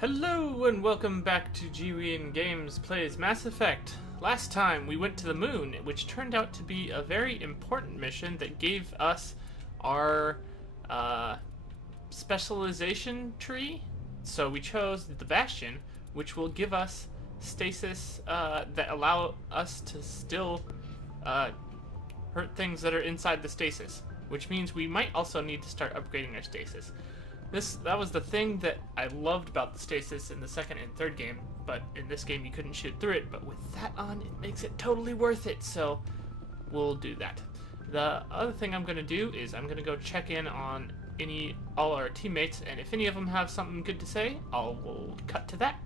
Hello and welcome back to Gewian Games plays Mass Effect. Last time we went to the moon, which turned out to be a very important mission that gave us our specialization tree. So we chose the Bastion, which will give us stasis that allow us to still hurt things that are inside the stasis, which means we might also need to start upgrading our stasis. That was the thing that I loved about the stasis in the second and third game, but in this game you couldn't shoot through it, but with that on, it makes it totally worth it, so we'll do that. The other thing I'm going to do is I'm going to go check in on all our teammates, and if any of them have something good to say, we'll cut to that.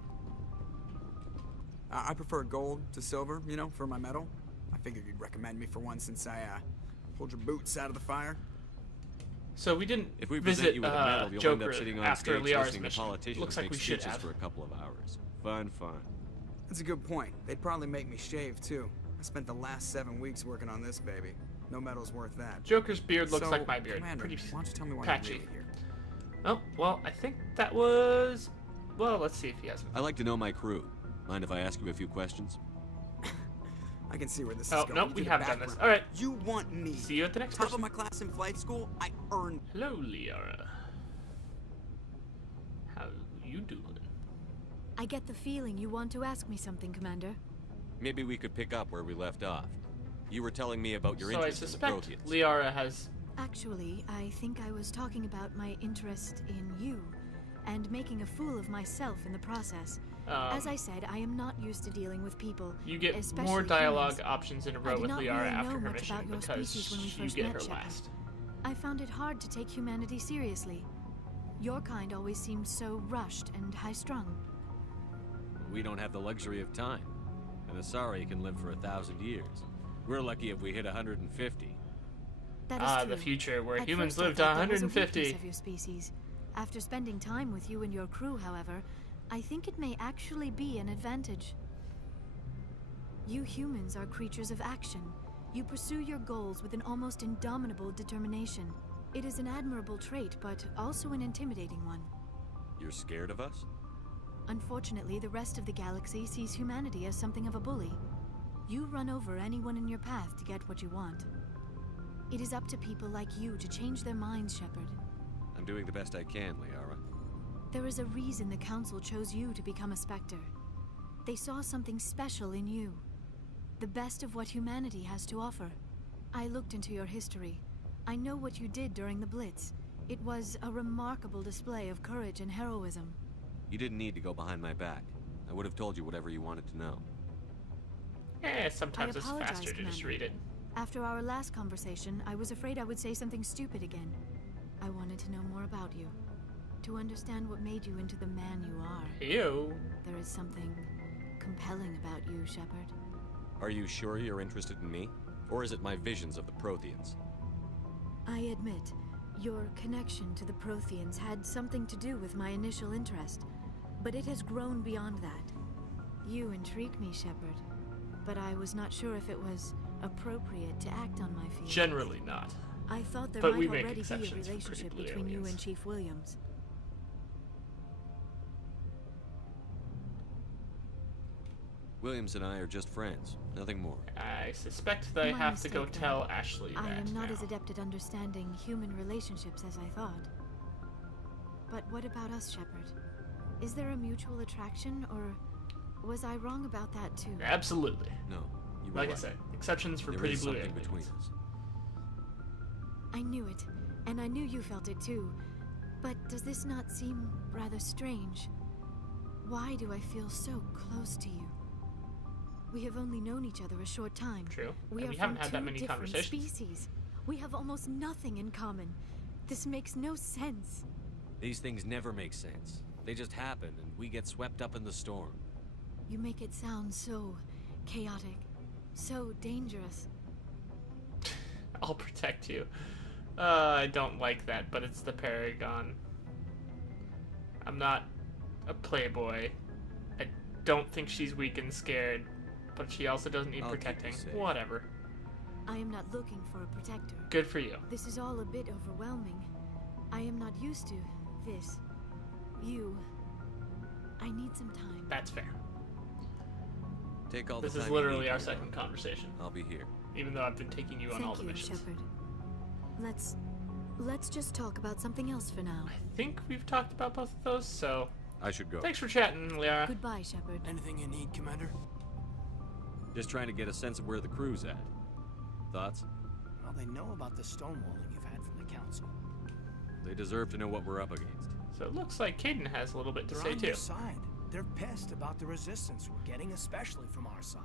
I prefer gold to silver, for my medal. I figured you'd recommend me for one since I pulled your boots out of the fire. So we didn't visit Joker after Liara's mission. Looks like we should have. For a couple of hours. Fun. That's a good point. They'd probably make me shave too. I spent the last 7 weeks working on this baby. No medal's worth that. Joker's beard looks like my beard. Commander, pretty why don't you tell me why patchy. you're really here? Oh, well, I think that was... Well, let's see if he has. I like to know my crew. Mind if I ask you a few questions? I can see where this is Oh, going. no, we have done this. All right. You want me? See you at the next Top person. of my class in flight school, I earned. Hello, Liara. How you doing? I get the feeling you want to ask me something, Commander. Maybe we could pick up where we left off. You were telling me about your So I interest in the suspect Protheans. Liara has... Actually, I think I was talking about my interest in you, and making a fool of myself in the process. As I said, I am not used to dealing with people. You get especially more dialogue humans. options in a row I did with not Liara really after know her much mission about your because species when we you first get met, her Shepherd. last. I found it hard to take humanity seriously. Your kind always seemed so rushed and high-strung. We don't have the luxury of time. An Asari can live for 1,000 years. We're lucky if we hit 150. That is true. The future where At humans first I lived thought that was a 150. weakness of your species. After spending time with you and your crew, however, I think it may actually be an advantage. You humans are creatures of action. You pursue your goals with an almost indomitable determination. It is an admirable trait, but also an intimidating one. You're scared of us? Unfortunately, the rest of the galaxy sees humanity as something of a bully. You run over anyone in your path to get what you want. It is up to people like you to change their minds, Shepherd. I'm doing the best I can, Liara. There is a reason the Council chose you to become a Spectre. They saw something special in you. The best of what humanity has to offer. I looked into your history. I know what you did during the Blitz. It was a remarkable display of courage and heroism. You didn't need to go behind my back. I would have told you whatever you wanted to know. Sometimes it's faster to just read it. After our last conversation, I was afraid I would say something stupid again. I wanted to know more about you. To understand what made you into the man you are. Ew. There is something compelling about you, Shepherd. Are you sure you're interested in me? Or is it my visions of the Protheans? I admit, your connection to the Protheans had something to do with my initial interest, but it has grown beyond that. You intrigue me, Shepherd, but I was not sure if it was appropriate to act on my feelings. Generally not. I thought there But might we make already be a exceptions for relationship pretty blue between you aliens. and Chief Williams. Williams and I are just friends, nothing more. I suspect they My have to go mistake, tell then. Ashley I that am not now. as adept at understanding human relationships as I thought. But what about us, Shepherd? Is there a mutual attraction, or was I wrong about that too? Absolutely. No, you were Like I right. said, exceptions for There pretty is blue something aliens. between us. I knew it, and I knew you felt it too. But does this not seem rather strange? Why do I feel so close to you? We have only known each other a short time. True. We And are we haven't from had that two many different conversations. species. We have almost nothing in common. This makes no sense. These things never make sense. They just happen, and we get swept up in the storm. You make it sound so chaotic, so dangerous. I'll protect you. I don't like that, but it's the Paragon. I'm not a playboy. I don't think she's weak and scared, but she also doesn't need I'll keep you protecting. safe. Whatever. I am not looking for a protector. Good for you. This is all a bit overwhelming. I am not used to this. You. need some time. That's fair. Take all This the is time you literally need, our Kayden. second conversation, I'll be here. even though I've been taking you on all the Thank you, missions. Shepherd. Let's just talk about something else for now. I think we've talked about both of those, so I should go. thanks for chatting, Liara. Goodbye, Shepherd. Anything you need, Commander? Just trying to get a sense of where the crew's at. Thoughts? Well, they know about the stonewalling you've had from the council. They deserve to know what we're up against. So it looks like Kayden has a little bit to They're say on too. your side. They're pissed about the resistance we're getting, especially from our side.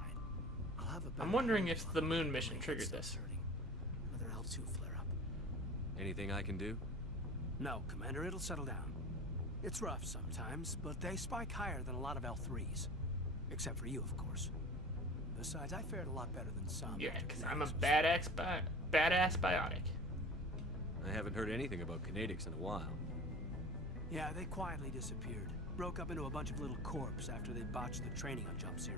I'll have a I'm better wondering handle if on the it moon when mission it triggered starts this. hurting. Another L2 flare-up. Anything I can do? No, Commander, it'll settle down. It's rough sometimes, but they spike higher than a lot of L3s. Except for you, of course. Besides, I fared a lot better than some. Yeah, after because I'm a Kinetics was badass biotic. I haven't heard anything about kinetics in a while. Yeah, they quietly disappeared. Broke up into a bunch of little corps after they botched the training on Jump Zero.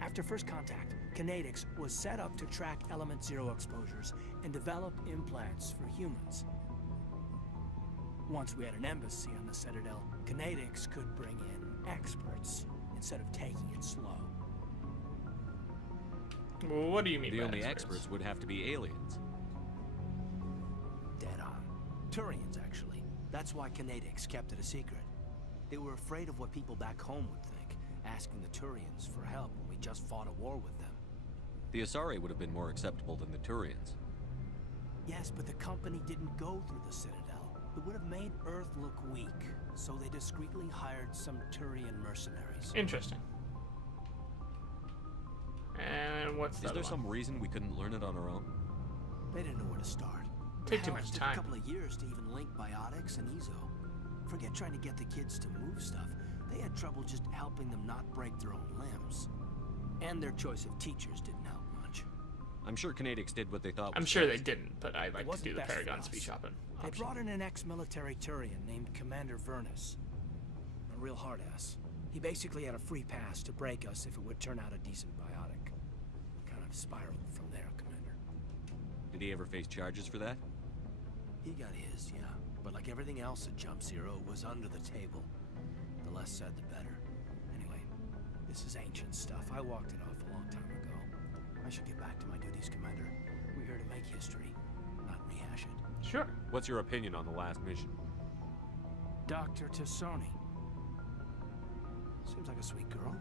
After first contact, Kinetics was set up to track Element Zero exposures and develop implants for humans. Once we had an embassy on the Citadel, Kinetics could bring in experts instead of taking it slow. Well, what do you mean The by only experts? experts would have to be aliens. Dead on. Turians, actually. That's why Kinetics kept it a secret. They were afraid of what people back home would think, asking the Turians for help when we just fought a war with them. The Asari would have been more acceptable than the Turians. Yes, but the company didn't go through the Citadel. It would have made Earth look weak, so they discreetly hired some Turian mercenaries. Interesting. And what's the Is other there one? some reason we couldn't learn it on our own? They didn't know where to start. Take too Hell, much it took time. a couple of years to even link biotics and Ezo. Forget trying to get the kids to move stuff. They had trouble just helping them not break their own limbs. And their choice of teachers didn't help much. I'm sure kinetics did what they thought was I'm sure they best. didn't, but I like to wasn't do the best for Paragon us. speech shopping. They option. brought in an ex-military Turian named Commander Vernus. A real hard-ass. He basically had a free pass to break us if it would turn out a decent biotic. Kind of spiraled from there, Commander. Did he ever face charges for that? He got his, yeah. But like everything else at Jump Zero, it was under the table. The less said, the better. Anyway, this is ancient stuff. I walked it off a long time ago. I should get back to my duties, Commander. We're here to make history, not rehash it. Sure. What's your opinion on the last mission? Dr. Tassoni. Seems like a sweet girl.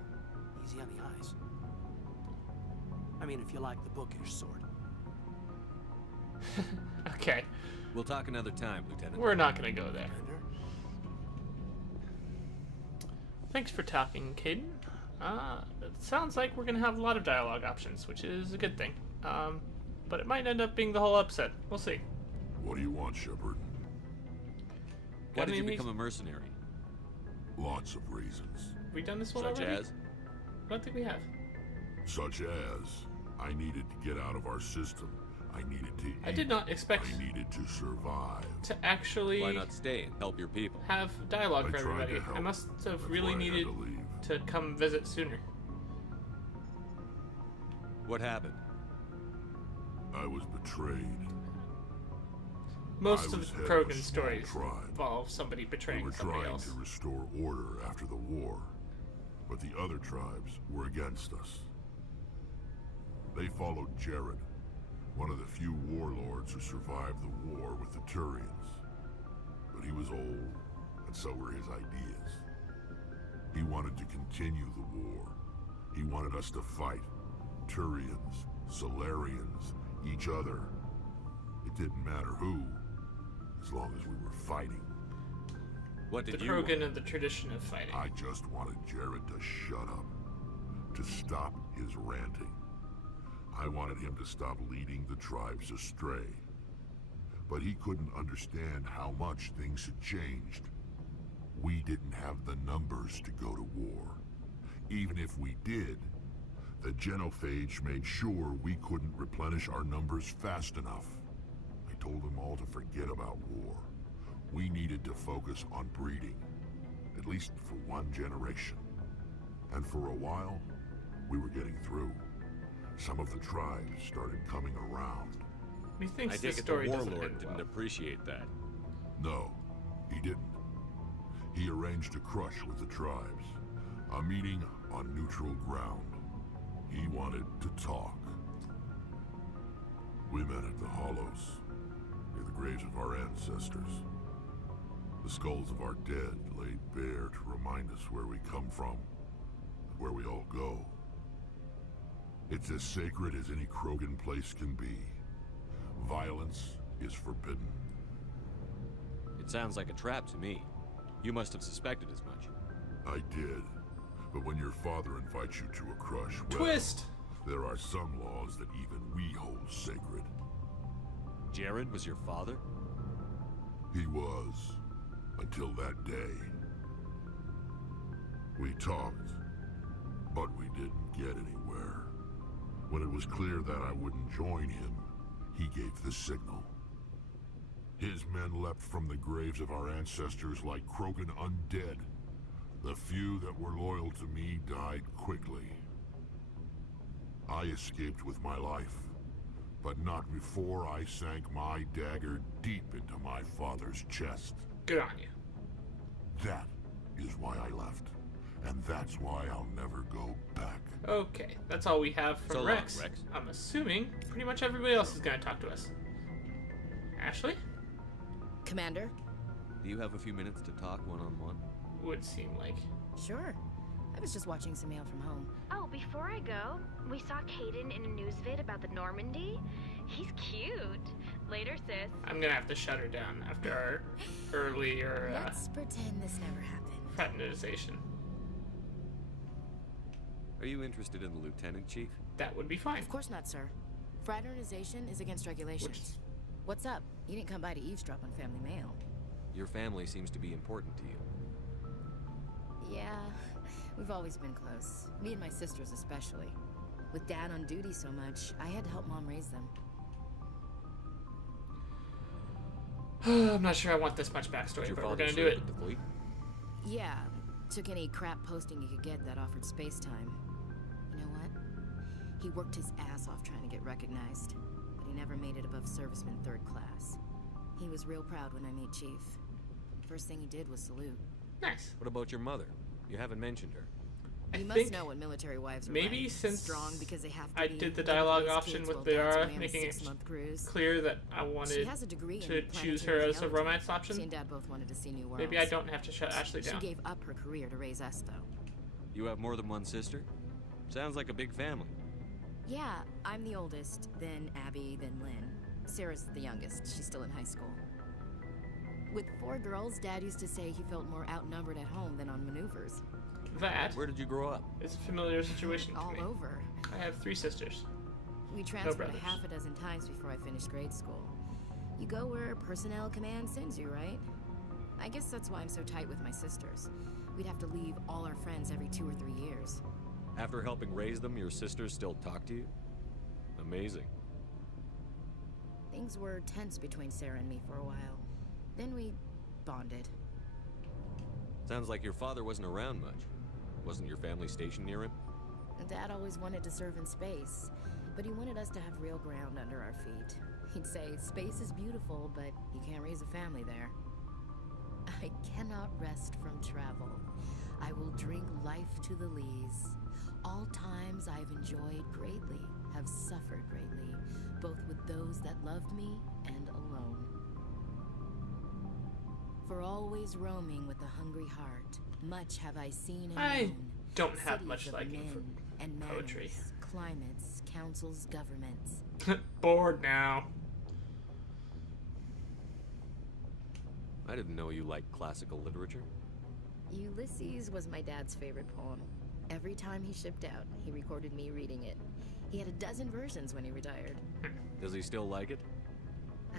Easy on the eyes. I mean, if you like the bookish sort. Okay. We'll talk another time, Lieutenant. We're not gonna go there. Commander? Thanks for talking, Kayden. It sounds like we're gonna have a lot of dialogue options, which is a good thing. But it might end up being the whole episode. We'll see. What do you want, Sherbert? Why did you any become a mercenary? Lots of reasons. Have we done this one Such already? as? I don't think we have. Such as, I needed to get out of our system. I needed to eat. I did not expect I needed to survive. to actually Why not stay and help your people? have dialogue I for tried to everybody. I help. must have That's really why I had needed to leave. to come visit sooner. What happened? I was betrayed. Most I of was the head of a Krogan small stories tribe. involve somebody We betraying were somebody trying else. to restore order after the war, but the other tribes were against us. They followed Jared, one of the few warlords who survived the war with the Turians. But he was old, and so were his ideas. He wanted to continue the war. He wanted us to fight. Turians, Solarians, each other. It didn't matter who, as long as we were fighting. What The did you Krogan want? and the tradition of fighting. I just wanted Jared to shut up, to stop his ranting. I wanted him to stop leading the tribes astray. But he couldn't understand how much things had changed. We didn't have the numbers to go to war. Even if we did, the genophage made sure we couldn't replenish our numbers fast enough. I told them all to forget about war. We needed to focus on breeding, at least for one generation. And for a while, we were getting through. Some of the tribes started coming around. He thinks I this take it the story doesn't warlord end didn't well. appreciate that. No, he didn't. He arranged a crush with the tribes. A meeting on neutral ground. He wanted to talk. We met at the Hollows, near the graves of our ancestors. The skulls of our dead laid bare to remind us where we come from, and where we all go. It's as sacred as any Krogan place can be. Violence is forbidden. It sounds like a trap to me. You must have suspected as much. I did. But when your father invites you to a crush, well, Twist! there are some laws that even we hold sacred. Jared was your father? He was, until that day. We talked, but we didn't get anywhere. When it was clear that I wouldn't join him, he gave the signal. His men leapt from the graves of our ancestors like Krogan undead. The few that were loyal to me died quickly. I escaped with my life, but not before I sank my dagger deep into my father's chest. Good on you. That is why I left, and that's why I'll never go back. Okay, that's all we have from So long, Rex. Rex. I'm assuming pretty much everybody else is going to talk to us. Ashley? Commander? Do you have a few minutes to talk one-on-one? Would seem like. Sure. I was just watching some mail from home. Oh, before I go, we saw Kayden in a news vid about the Normandy. He's cute. Later, sis. I'm going to have to shut her down after our earlier Let's pretend this never happened. fraternization. Are you interested in the lieutenant, Chief? That would be fine. Of course not, sir. Fraternization is against regulations. What's up? You didn't come by to eavesdrop on family mail. Your family seems to be important to you. Yeah, we've always been close. Me and my sisters especially. With Dad on duty so much, I had to help Mom raise them. I'm not sure I want this much Did backstory, your but we're father going to do serve it. with the fleet? Yeah, took any crap posting he could get that offered space time. You know what? He worked his ass off trying to get recognized, but he never made it above serviceman 3rd class. He was real proud when I made Chief. First thing he did was salute. Nice. What about your mother? You haven't mentioned her. I You think must know what military wives are maybe like. since Strong because they have to I be, did the giving dialogue raise option kids with while dad's Liara, away on a making it 6-month cruise. clear that I She wanted has a degree to in choose her planetary as a geology. romance She option. and Dad both wanted to see new worlds. Maybe I don't have to shut Ashley She down. gave up her career to raise us, though. You have more than one sister? Sounds like a big family. Yeah, I'm the oldest, then Abby, then Lynn. Sarah's the youngest. She's still in high school. With 4 girls, Dad used to say he felt more outnumbered at home than on maneuvers. That Where did you grow up? is a familiar situation to All me. over. I have 3 sisters. We transferred brothers. a half a dozen times before I finished grade school. You go where personnel command sends you, right? I guess that's why I'm so tight with my sisters. We'd have to leave all our friends every 2 or 3 years. After helping raise them, your sisters still talk to you? Amazing. Things were tense between Sarah and me for a while. Then we bonded. Sounds like your father wasn't around much. Wasn't your family stationed near him? Dad always wanted to serve in space, but he wanted us to have real ground under our feet. He'd say, space is beautiful, but you can't raise a family there. I cannot rest from travel. I will drink life to the lees. All times I've enjoyed greatly, have suffered greatly, both with those that loved me and alone. For always roaming with a hungry heart, much have I seen and I known. don't have Cities much of liking men for and poetry. manners, climates, councils, governments. Bored now. I didn't know you liked classical literature. Ulysses was my dad's favorite poem. Every time he shipped out, he recorded me reading it. He had a dozen versions when he retired. Does he still like it?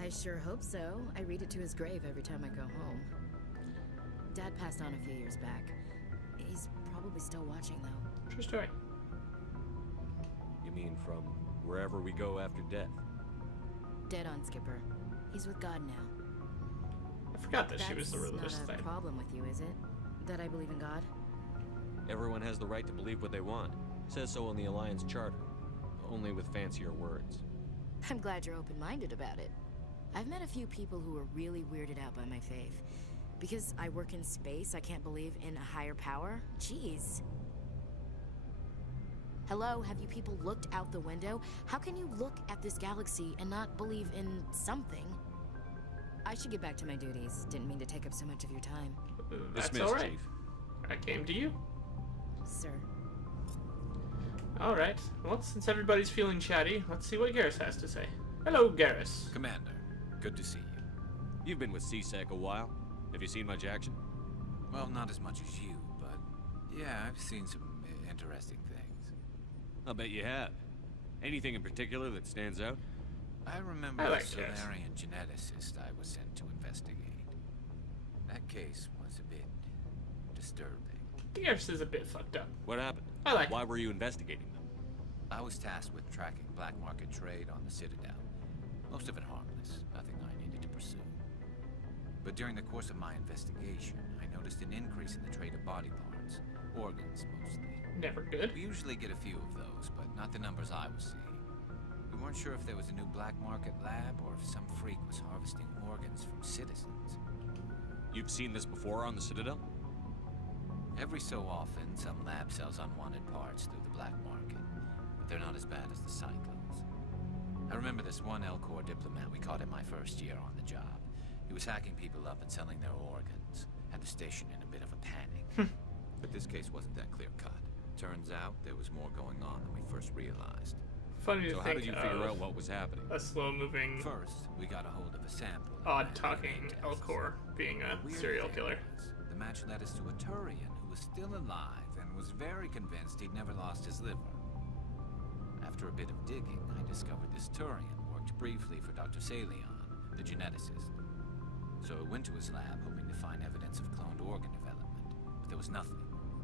I sure hope so. I read it to his grave every time I go home. Dad passed on a few years back. He's probably still watching, though. True story. You mean from wherever we go after death? Dead on, Skipper. He's with God now. I forgot that she was the That's religious not a side. problem with you, is it? That I believe in God? Everyone has the right to believe what they want. Says so in the Alliance Charter. Only with fancier words. I'm glad you're open-minded about it. I've met a few people who were really weirded out by my faith. Because I work in space, I can't believe in a higher power? Jeez. Hello, have you people looked out the window? How can you look at this galaxy and not believe in something? I should get back to my duties. Didn't mean to take up so much of your time. That's Dismissed, alright. Chief. I came to you. Sir. Alright. Well, since everybody's feeling chatty, let's see what Garrus has to say. Hello, Garrus. Commander, good to see you. You've been with CSEC a while. Have you seen much action? Well, not as much as you, but yeah, I've seen some interesting things. I'll bet you have. Anything in particular that stands out? I remember I like a Solarian geneticist I was sent to investigate. That case was a bit disturbing. Garrus is a bit fucked up. What happened? I like Why were you investigating them? I was tasked with tracking black market trade on the Citadel. Most of it harmless, nothing I needed to pursue. But during the course of my investigation, I noticed an increase in the trade of body parts, organs mostly. Never good. We usually get a few of those, but not the numbers I was seeing. We weren't sure if there was a new black market lab or if some freak was harvesting organs from citizens. You've seen this before on the Citadel? Every so often, some lab sells unwanted parts through the black market, but they're not as bad as the cyclones. I remember this one L-Corps diplomat we caught in my first year on the job. He was hacking people up and selling their organs. Had the station in a bit of a panic. But this case wasn't that clear-cut. Turns out there was more going on than we first realized. Funny to So think how did you figure of out what was happening? a slow-moving, First, we got a hold of a sample. of odd-talking DNA tests. L-Corps being a The weird serial thing killer. was, the match led us to a Turian who was still alive and was very convinced he'd never lost his liver. After a bit of digging, I discovered this Turian worked briefly for Dr. Salion, the geneticist. So I went to his lab hoping to find evidence of cloned organ development, but there was nothing.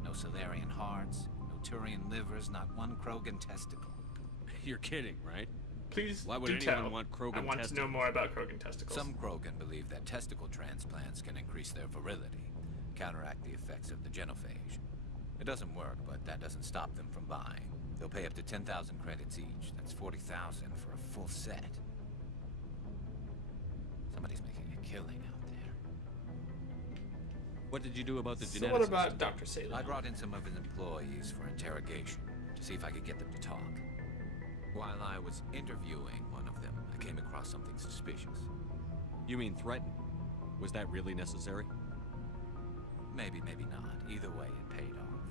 No Solarian hearts, no Turian livers, not one Krogan testicle. You're kidding, right? Please Why would do anyone tell. want Krogan I want to know testicles? more about Krogan testicles. Some Krogan believe that testicle transplants can increase their virility, counteract the effects of the genophage. It doesn't work, but that doesn't stop them from buying. They'll pay up to 10,000 credits each. That's 40,000 for a full set. Somebody's making a killing out there. What did you do about the geneticist? So what about Dr. Salem? I brought in some of his employees for interrogation to see if I could get them to talk. While I was interviewing one of them, I came across something suspicious. You mean threaten? Was that really necessary? Maybe, maybe not. Either way, it paid off.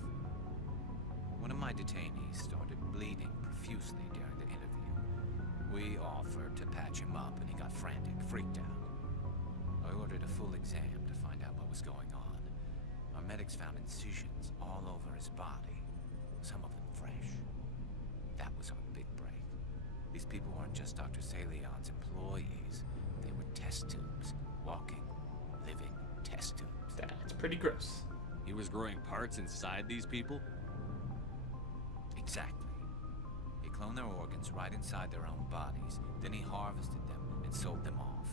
One of my detainees started bleeding profusely during the interview. We offered to patch him up, and he got frantic, freaked out. I ordered a full exam to find out what was going on. Our medics found incisions all over his body, some of them fresh. That was our big break. These people weren't just Dr. Salion's employees. They were test tubes, walking, living test tubes. That's pretty gross. He was growing parts inside these people? Exactly. He cloned their organs right inside their own bodies. Then he harvested them and sold them off.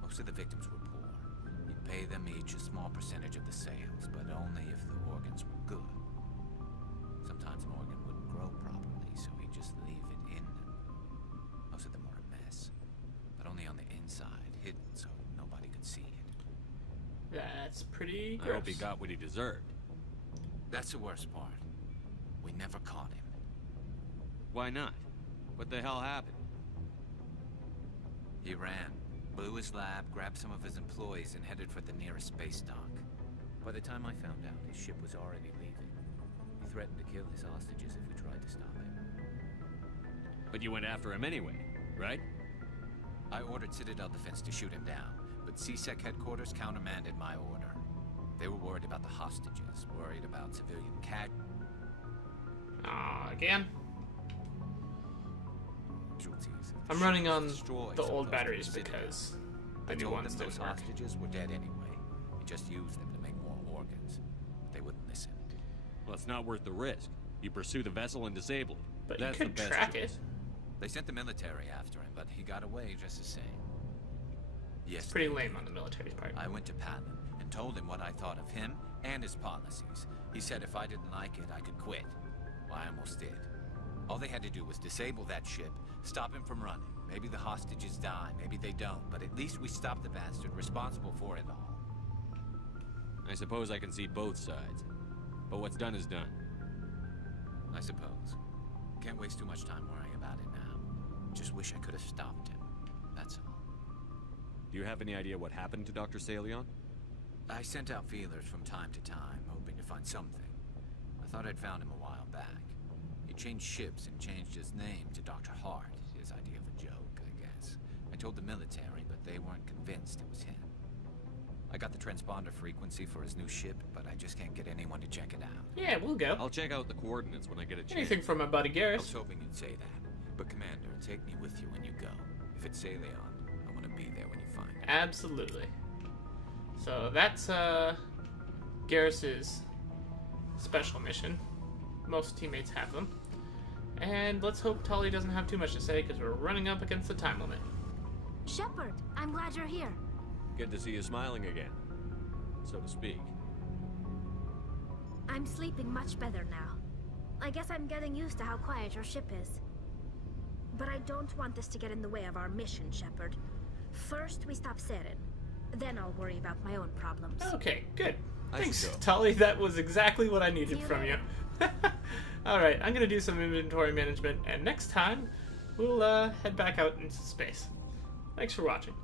Most of the victims were poor. He'd pay them each a small percentage of the sales, but only if the organs were good. Sometimes an organ wouldn't grow properly, so he'd just leave it in them. Most of them were a mess, but only on the inside, hidden so nobody could see it. That's pretty I gross. hope he got what he deserved. That's the worst part. We never caught him. Why not? What the hell happened? He ran, blew his lab, grabbed some of his employees, and headed for the nearest space dock. By the time I found out, his ship was already leaving. He threatened to kill his hostages if we tried to stop him. But you went after him anyway, right? I ordered Citadel Defense to shoot him down, but CSEC headquarters countermanded my order. They were worried about the hostages, worried about civilian Again? casualties. I'm running on Destroy the some old of those batteries Citadel. because I the new told ones them those didn't work. hostages were dead anyway. He just used them to make more organs. They wouldn't listen. Well, it's not worth the risk. You pursue the vessel and disable it. But That's you the could best track choice. it. They sent the military after him, but he got away just the same. Yes, It's pretty lame on the military's part. I went to Palin and told him what I thought of him and his policies. He said if I didn't like it, I could quit. Well, I almost did. All they had to do was disable that ship, stop him from running. Maybe the hostages die, maybe they don't, but at least we stopped the bastard responsible for it all. I suppose I can see both sides. But what's done is done. I suppose. Can't waste too much time worrying about it now. Just wish I could have stopped him. That's all. Do you have any idea what happened to Dr. Salion? I sent out feelers from time to time, hoping to find something. I thought I'd found him a while back. He changed ships and changed his name to Dr. Hart, his idea of a joke, I guess. I told the military, but they weren't convinced it was him. I got the transponder frequency for his new ship, but I just can't get anyone to check it out. Yeah, we'll go. I'll check out the coordinates when I get a chance. Anything from my buddy I was Garrus. hoping you'd say that. But Commander, take me with you when you go. If it's Salion, I want to be there when you find him. Absolutely. So that's Garrus's special mission. Most teammates have them. And let's hope Tully doesn't have too much to say because we're running up against the time limit. Sherbert, I'm glad you're here. Good to see you smiling again, so to speak. I'm sleeping much better now. I guess I'm getting used to how quiet your ship is. But I don't want this to get in the way of our mission, Sherbert. First, we stop Seren. Then I'll worry about my own problems. Okay, good. I Thanks, should go. Tully. That was exactly what I needed See you from you. later. Alright, I'm going to do some inventory management, and next time, we'll head back out into space. Thanks for watching.